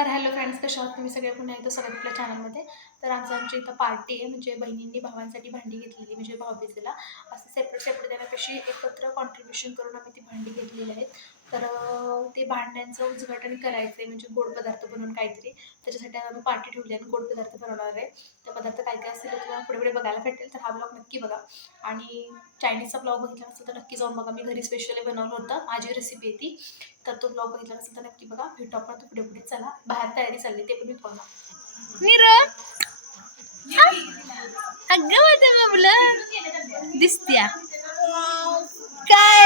तर hello friends, कशा आहात तुम्ही सगळे? पुन्हा एकदा सगळ्यात आपल्या चॅनलमध्ये. तर आज आमच्या इथं पार्टी आहे, म्हणजे बहिणींनी भावांसाठी भांडी घेतलेली, म्हणजे भाऊबीजेला असं सेपरेट देण्यापेक्षा एकत्र कॉन्ट्रीब्युशन करून आम्ही ती भांडी घेतलेली आहेत. तर ते भांड्यांचं उद्घाटन करायचं आहे, म्हणजे गोड पदार्थ बनवून काहीतरी. त्याच्यासाठी आम्ही पार्टी ठेवली आणि गोड पदार्थ बनवणार आहे. ते पदार्थ काय काय असेल तुम्हाला पुढे पुढे बघायला भेटेल, तर हा ब्लॉग नक्की बघा. आणि चायनीजचा ब्लॉग बघितला असेल तर नक्की जाऊन बघा. मी घरी स्पेशली बनवलं होतं, माझी रेसिपी आहे ती. तर तो ब्लॉग बघितला असेल तर नक्की बघा. भेटू आपण पुढे पुढे. चला, बाहेर तयारी चालली, ते पण मी बघा. दिसत्या काय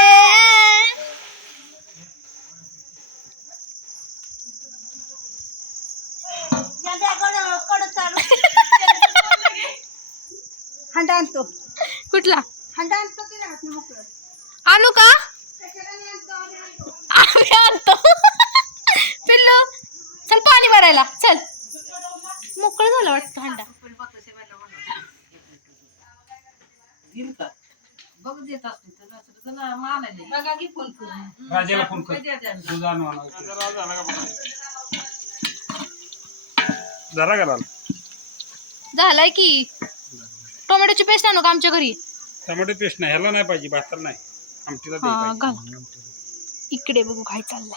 हंडा आणतो. कुठला हंडा आणतो की नाही मोकळं आणू का? आम्ही आणतो. पिल्लू चल पाणी भरायला चल. मोकळं झालं वाटतं हंडा. बघ देत असते तर बघा की फोन करून राजाला फोन कर. तुझा झाला का लाल? झालाय की. टोमॅटोची पेस्ट आणू का आमच्या घरी? टमाटो पेस्ट नाही, ह्याला नाही पाहिजे, भाताला नाही, आमटीला दे हा, पाहिजे. घाल. इकडे बघू काय चाललंय.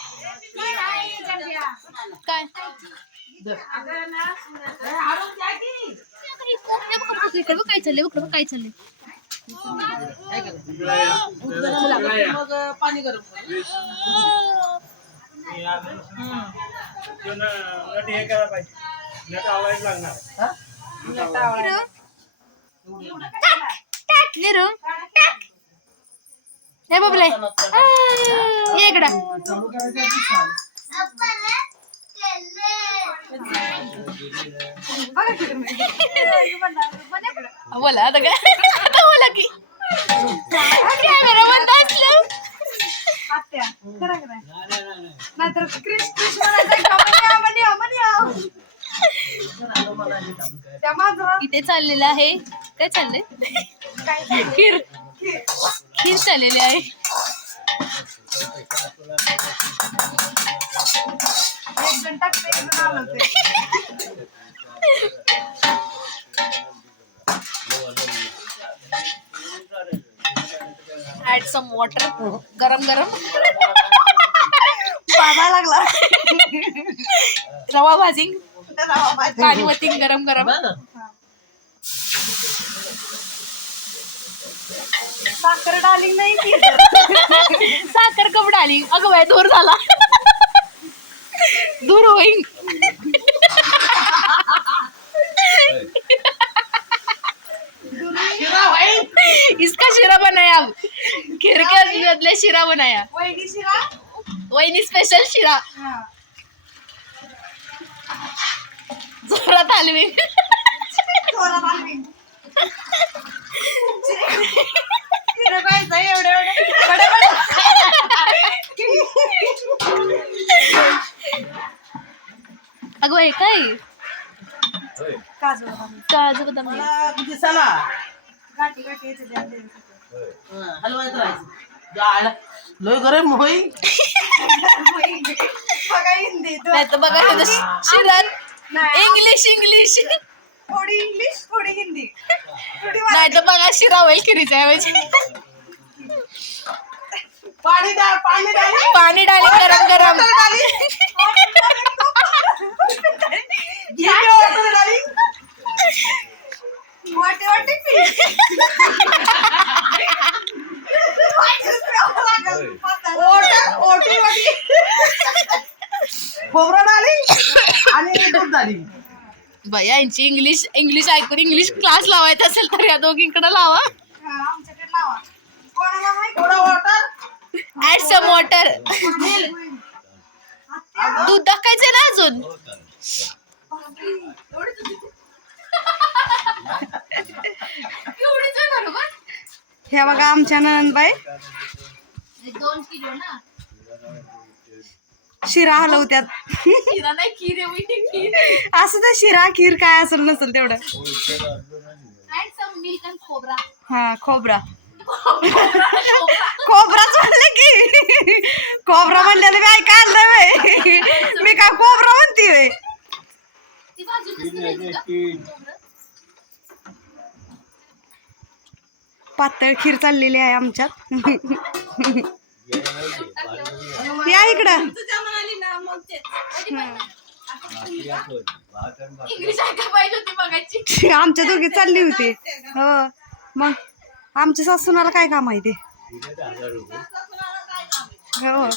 काय इकडे बघ काय चाललंय, इकडे बघ काय चाललंय. मग पाणी गरम निरू हे बघ ये इकडं. बोला आता काय आता बोला की कॅमेरा बंद असलं नाहीतर क्रिश क्रिश म्हणायचं. त्या मांजरा इथे चाललेलं आहे. काय चाललंय? खीर खीर चाललेली आहे. एक जण टाकते एक जण आलंते. Add some water. गरम गरम बाबा लागला रवा भाजी पाणी वती गरम गरम. साखर डालिंग नाही की साखर कप डाली. अगं बाय दूर झाला. दूर होईन. इसका शिरा बनाया अब. खीर के बदले शिरा बनाया. वहिनी शिरा वहिनी स्पेशल शिरा. जोरात हलवी. थोडा डालिंग शिरा खायचं एवढे अगं बाई काय काजू काजू बदाम. गाठी गाठी येते लय गरम होई बघा हिंदी नाही तर बघा शिरात इंग्लिश इंग्लिश थोडी इंग्लिश थोडी हिंदी थोडी नाही तर बघा शिरा होईल खिरीच्या ऐवजी. पाणी पाणी डाली गरम गरम. वाटे वाटे खोबरं डाली आणि दूध डाली. बाई यांची इंग्लिश इंग्लिश ऐकून इंग्लिश क्लास लावायचा असेल तर या दोघींकडे लावा. आमच्याकडे लावा. कोणाला माहिती? थोडं वॉटर ऍड सम वॉटर. दूध टाकायचं ना अजून. हे बघा आमच्या नंदबाई 2 किलो ना. शिरा हलवत्यात. शिरा नाही खीर आहे. खीर. असं तर शिरा खीर काय असेल नसेल तेवढं. ऍड सम मिल्क अँड खोबरा. हा खोबरा खोबराच म्हणलं की खोबरा म्हणलेलं मी ऐका आणलंय. मी काय खोबरा म्हणते पातळ खीर चाललेली आहे आमच्यात. या इकडं. तुझ्या म्हणाली ना मग तेच. इंग्लिश ऐका पाहिजे होती बघायची. आमच्या दोघी चालली होती. हो मग आमच्या सासूनाला काय काम आहे ते. हो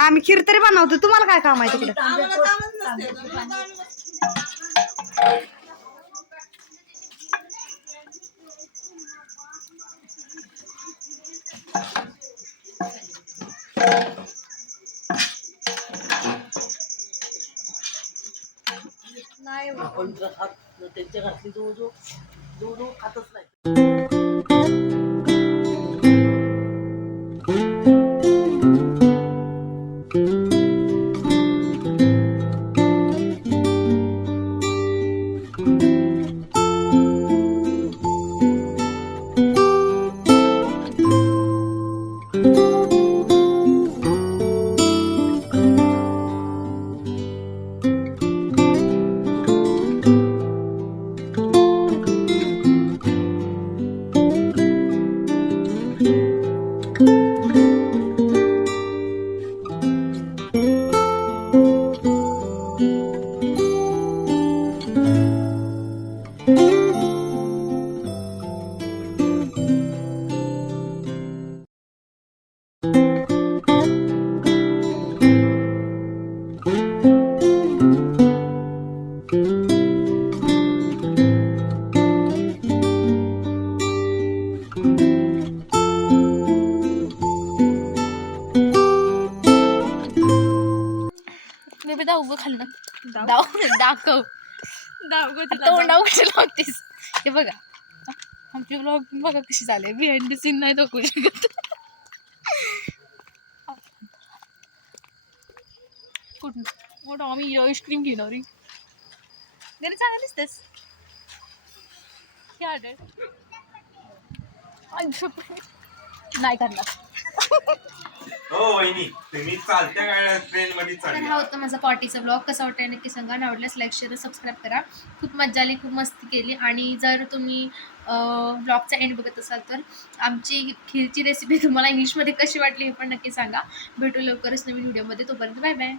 आम्ही खीर तरी बनवतो, तुम्हाला काय काम आहे तिकडे. आम्हाला कामच नसते. तुला काम नसते. आपण जर हात त्यांच्या घातली जवळ खातच नाही. मी बी दाऊ खाल्लं. दाखव तोंडावर कशी लावतेस. हे बघा आमचे ब्लॉग बघा कशी झाले. बिहाइंड द सीन नाही दाखवू शकत. कुठून मोठं आम्ही आईस्क्रीम घेणार घरी चांगलं दिसतेस. नाही करणार. हो वहिनी तुम्ही चालत्या गाड्या ट्रेन मध्ये तर चालल्या. हा होता माझा पार्टीचा ब्लॉग. कसा वाटतं नक्की सांगा. आवडल्यास लाईक शेअर सबस्क्राईब करा. खूप मजा आली, खूप मस्ती केली. आणि जर तुम्ही ब्लॉगचा एंड बघत असाल तर आमची खीरची रेसिपी तुम्हाला इंग्लिशमध्ये कशी वाटली हे पण नक्की सांगा. भेटू लवकरच नवीन व्हिडिओमध्ये. तोपर्यंत बाय बाय.